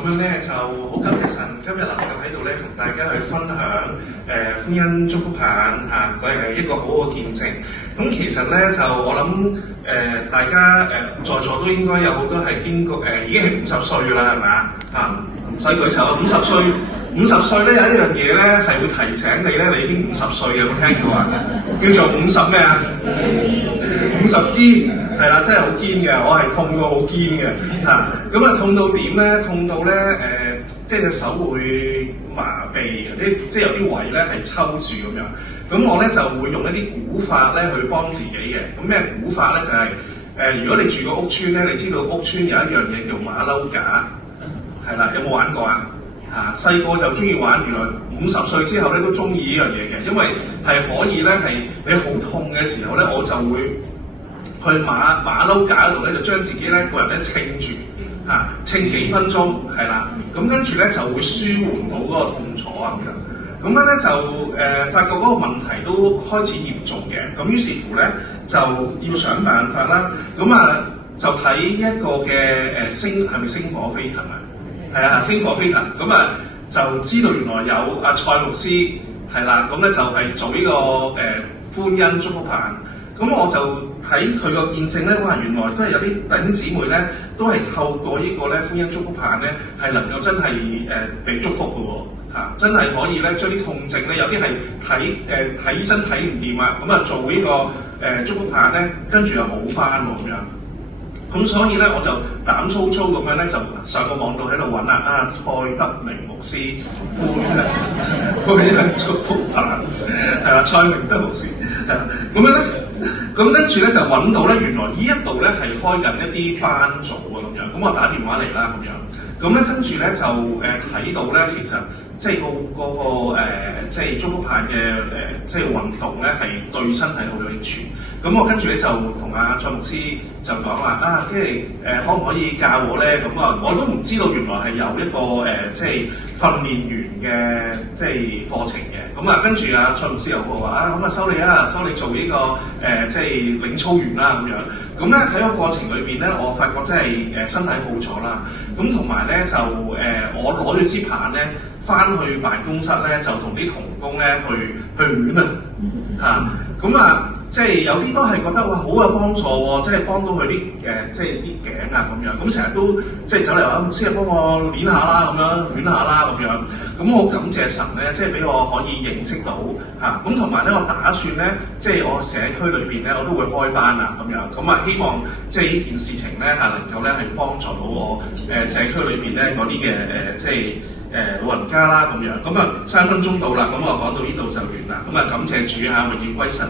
咁樣咧就好感謝神，今日能夠喺度咧同大家去分享婚姻祝福棒嚇，佢係一個好好嘅見證。咁其實咧就我諗大家在座都應該有好多係經過已經係50歲㗎啦，係咪啊？唔使舉手，50歲咧有一樣嘢咧係會提醒你咧，你已經50歲嘅，有冇聽過啊？叫做50咩啊？50堅係啦，真係好堅嘅，我係痛過好堅嘅嚇。咁啊痛到點咧？痛到咧即係隻手會麻痹嘅，即係有啲位咧係抽住咁樣。咁我咧就會用一啲古法咧去幫自己嘅。咁咩古法咧？就係如果你住個屋村咧，你知道屋村有一樣嘢叫馬騮架，係啦，有冇玩過啊？細個就中意玩，原來50歲之後咧都中意呢樣嘢嘅，因為係可以咧係你好痛嘅時候咧，我就會去馬騮架嗰度咧就將自己咧個人咧稱住稱幾分鐘係啦，咁跟住咧就會舒緩到嗰個痛楚啊咁樣。咁樣咧就發覺嗰個問題都開始嚴重嘅，咁於是乎咧就要想辦法啦。咁就睇一個嘅係咪星火飛騰啊？係啊，星火飛騰。咁就知道原來有蔡牧師係啦，咁咧就係做呢個歡欣祝福棒。咁我就睇佢個見證咧，哇！原來都係有啲弟兄姊妹咧，都係透過呢個咧歡欣祝福棒咧，係能夠真係被祝福嘅喎，真係可以咧將啲痛症咧，有啲係睇醫生睇唔掂啊，咁做呢個祝福棒咧，跟住又好翻喎咁樣。咁所以咧，我就膽粗粗咁樣咧，就上個網度喺度揾蔡德明牧師歡欣祝福棒，係啦，蔡明德牧師，係啦，咁樣咧，咁跟住咧就揾到咧，原來呢一度咧係開緊一啲班組啊咁樣，咁我打電話嚟啦咁樣，咁咧跟住咧就睇到咧，其實即係嗰個即係祝福棒嘅即係運動咧，係對身體好有益處。咁我跟住咧就同蔡牧師就講話即係可唔可以教我咧？咁我都唔知道原來係有一個即係訓練員嘅即係課程嘅。咁跟住蔡牧師又話咁收你做呢個即係領操員啦咁樣。咁咧喺個過程裏邊咧，我發覺真係身體好咗啦。咁同埋咧就我攞咗支棒咧，翻去辦公室咧就同啲同工咧去練咁即係有啲都係覺得哇好有幫助喎，即係幫到佢啲即係啲頸啊咁樣，咁成日都即係走嚟話牧師幫我練下啦咁樣，練下啦咁樣，咁我感謝神咧，即係俾我可以認識到咁同埋咧我打算咧，即係我社區裏邊咧我都會開班啊咁樣，咁希望即係呢件事情咧能夠咧係幫助到我社區裏邊咧嗰啲嘅即係老人家啦咁樣，咁3分鐘到啦，咁我講到呢度就完啦，咁感謝主榮耀歸神。